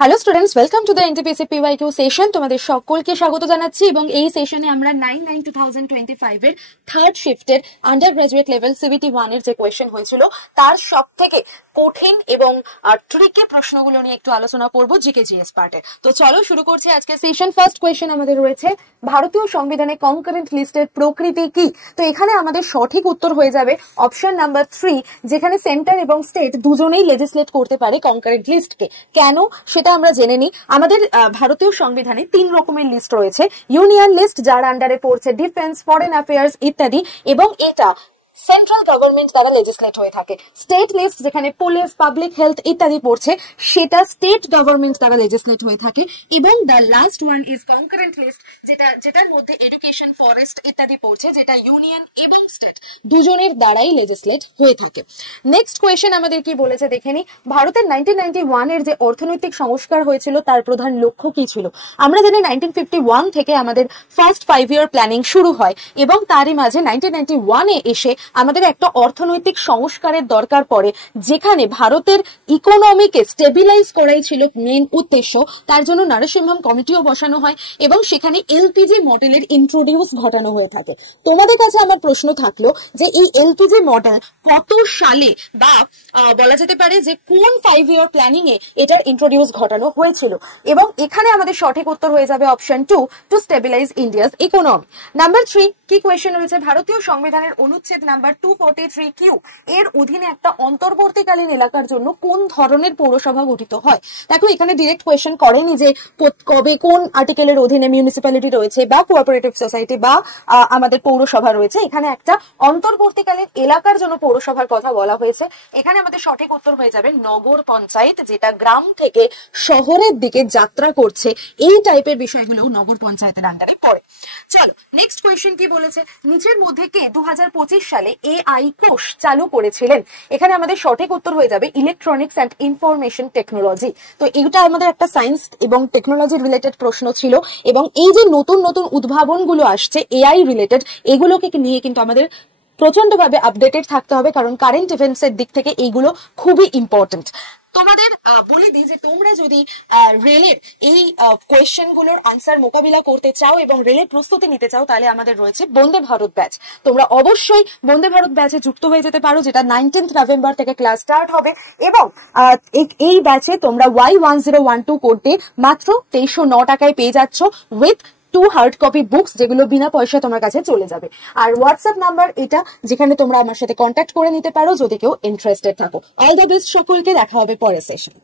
Hello students, welcome to the NTPC PYQ session. তোমাদের সকলকে স্বাগত জানাচ্ছি এবং এই সেশনে আমরা 9/9/2025 এর থার্ড শিফটের আন্ডার গ্রাজুয়েট লেভেল সিবিটি 1 এর যে কোয়েশ্চেন হয়েছিল তার সবথেকে কঠিন এবং ট্রিকি প্রশ্নগুলো নিয়ে একটু আলোচনা করব জিকে জিএস পার্টে। তো চলো শুরু করছি আজকে সেশন। ফার্স্ট কোয়েশ্চেন আমাদের রয়েছে, ভারতীয় সংবিধানে কনকারেন্ট লিস্টের প্রকৃতি কি? তো এখানে আমাদের সঠিক উত্তর হয়ে যাবে অপশন নাম্বার 3, যেখানে সেন্টার এবং স্টেট দুজনেই লেজিসলেট করতে পারে কনকারেন্ট লিস্টকে। কেন সেটা আমরা জেনে নিই। আমাদের ভারতীয় সংবিধানে 3 রকমের লিস্ট রয়েছে। ইউনিয়ন লিস্ট, যার আন্ডারে পড়ছে ডিফেন্স, ফরেন অ্যাফেয়ার্স ইত্যাদি, এবং এটা সেন্ট্রাল গভর্নমেন্ট দ্বারা লেজিসলেট হয়ে থাকে। স্টেট লিস্ট, যেখানে পুলিশ, পাবলিক হেলথ ইত্যাদি পড়ছে, সেটা স্টেট গভর্নমেন্ট দ্বারা লেজিসলেট হয়ে থাকে। এবং the last one is concurrent list, যেটার মধ্যে এডুকেশন, ফরেস্ট ইত্যাদি পড়ছে, যেটা ইউনিয়ন এবং স্টেট দুজনের দ্বারাই লেজিসলেট হয়ে থাকে। নেক্সট কোয়েশ্চেন আমাদের কি বলেছে দেখে নি। ভারতের 1991 এর যে অর্থনৈতিক সংস্কার হয়েছিল তার প্রধান লক্ষ্য কি ছিল? আমরা জানি 1951 থেকে আমাদের ফার্স্ট 5 ইয়ার প্ল্যানিং শুরু হয় এবং তারই মাঝে 1991 এ এসে আমাদের একটা অর্থনৈতিক সংস্কারের দরকার পড়ে, যেখানে ভারতের ইকোনমিকে স্টেবিলাইজ করাই ছিল মেন উদ্দেশ্য। তার জন্য নরসিংহম কমিটিও বসানো হয় এবং সেখানে এলপিজি মডেলের ইন্ট্রোডিউস ঘটানো হয়ে থাকে। তোমাদের কাছে আমার প্রশ্ন থাকলো যে এই এলপিজি মডেল কত সালে বা বলা যেতে পারে যে কোন 5 ইয়ার প্ল্যানিং এ এটার ইন্ট্রোডিউস ঘটানো হয়েছিল? এবং এখানে আমাদের সঠিক উত্তর হয়ে যাবে option 2, to stabilize India's economy. Number 3 কি কোয়েশ্চেন রয়েছে, ভারতীয় সংবিধানের অনুচ্ছেদ নাম্বার 243Q এর অধীনে একটা অন্তর্বর্তীকালীন এলাকার জন্য কোন ধরনের পৌরসভা গঠিত হয়? দেখো এখানে ডিরেক্ট কোয়েশ্চেন করেনি যে কবে কোন আর্টিকেলের অধীনে মিউনিসিপ্যালিটি রয়েছে বা কোঅপারেটিভ সোসাইটি বা আমাদের পৌরসভা রয়েছে। এখানে একটা অন্তর্বর্তীকালীন এলাকার জন্য পৌরসভার কথা বলা হয়েছে। এখানে আমাদের সঠিক উত্তর হয়ে যাবে নগর পঞ্চায়েত, যেটা গ্রাম থেকে শহরের দিকে যাত্রা করছে। এই টাইপের বিষয়গুলো নগর পঞ্চায়েতের আন্ডারে পড়ে। চলো নেক্সট কোয়েশ্চেন কি বলেছে, নিচের মধ্যে কে 2025 সালে এআই কোষ চালু করেছিলেন? এখানে আমাদের সঠিক উত্তর হয়ে যাবে ইলেকট্রনিক্স অ্যান্ড ইনফরমেশন টেকনোলজি। তো এটা আমাদের একটা সায়েন্স এবং টেকনোলজি রিলেটেড প্রশ্ন ছিল এবং এই যে নতুন নতুন উদ্ভাবনগুলো আসছে এআই রিলেটেড, এগুলোকে নিয়ে কিন্তু আমাদের প্রচন্ডভাবে আপডেটেড থাকতে হবে, কারণ কারেন্ট ইভেন্টস এর দিক থেকে এইগুলো খুবই ইম্পর্টেন্ট। তোমাদের বলে দিই যে তোমরা যদি রেলের এই কোয়েশ্চেন গুলোর আনসার মোকাবিলা করতে চাও এবং রেলের প্রস্তুতি নিতে চাও, তাহলে আমাদের রয়েছে বন্দে ভারত ব্যাচ। তোমরা অবশ্যই বন্দে ভারত ব্যাচে যুক্ত হয়ে যেতে পারো, যেটা 19 নভেম্বর থেকে ক্লাস স্টার্ট হবে। এবং এই ব্যাচে তোমরা Y1012 কোড দিয়ে মাত্র 2309 টাকায় পেয়ে যাচ্ছ উইথ 2 হার্ড কপি বুকস, যেগুলো বিনা পয়সা তোমার কাছে চলে যাবে। আর হোয়াটসঅ্যাপ নাম্বার এটা, যেখানে তোমরা আমার সাথে কন্ট্যাক্ট করে নিতে পারো যদি কেউ ইন্টারেস্টেড থাকো। অল দ্য বেস্ট সকলকে, দেখা হবে পরের সেশন।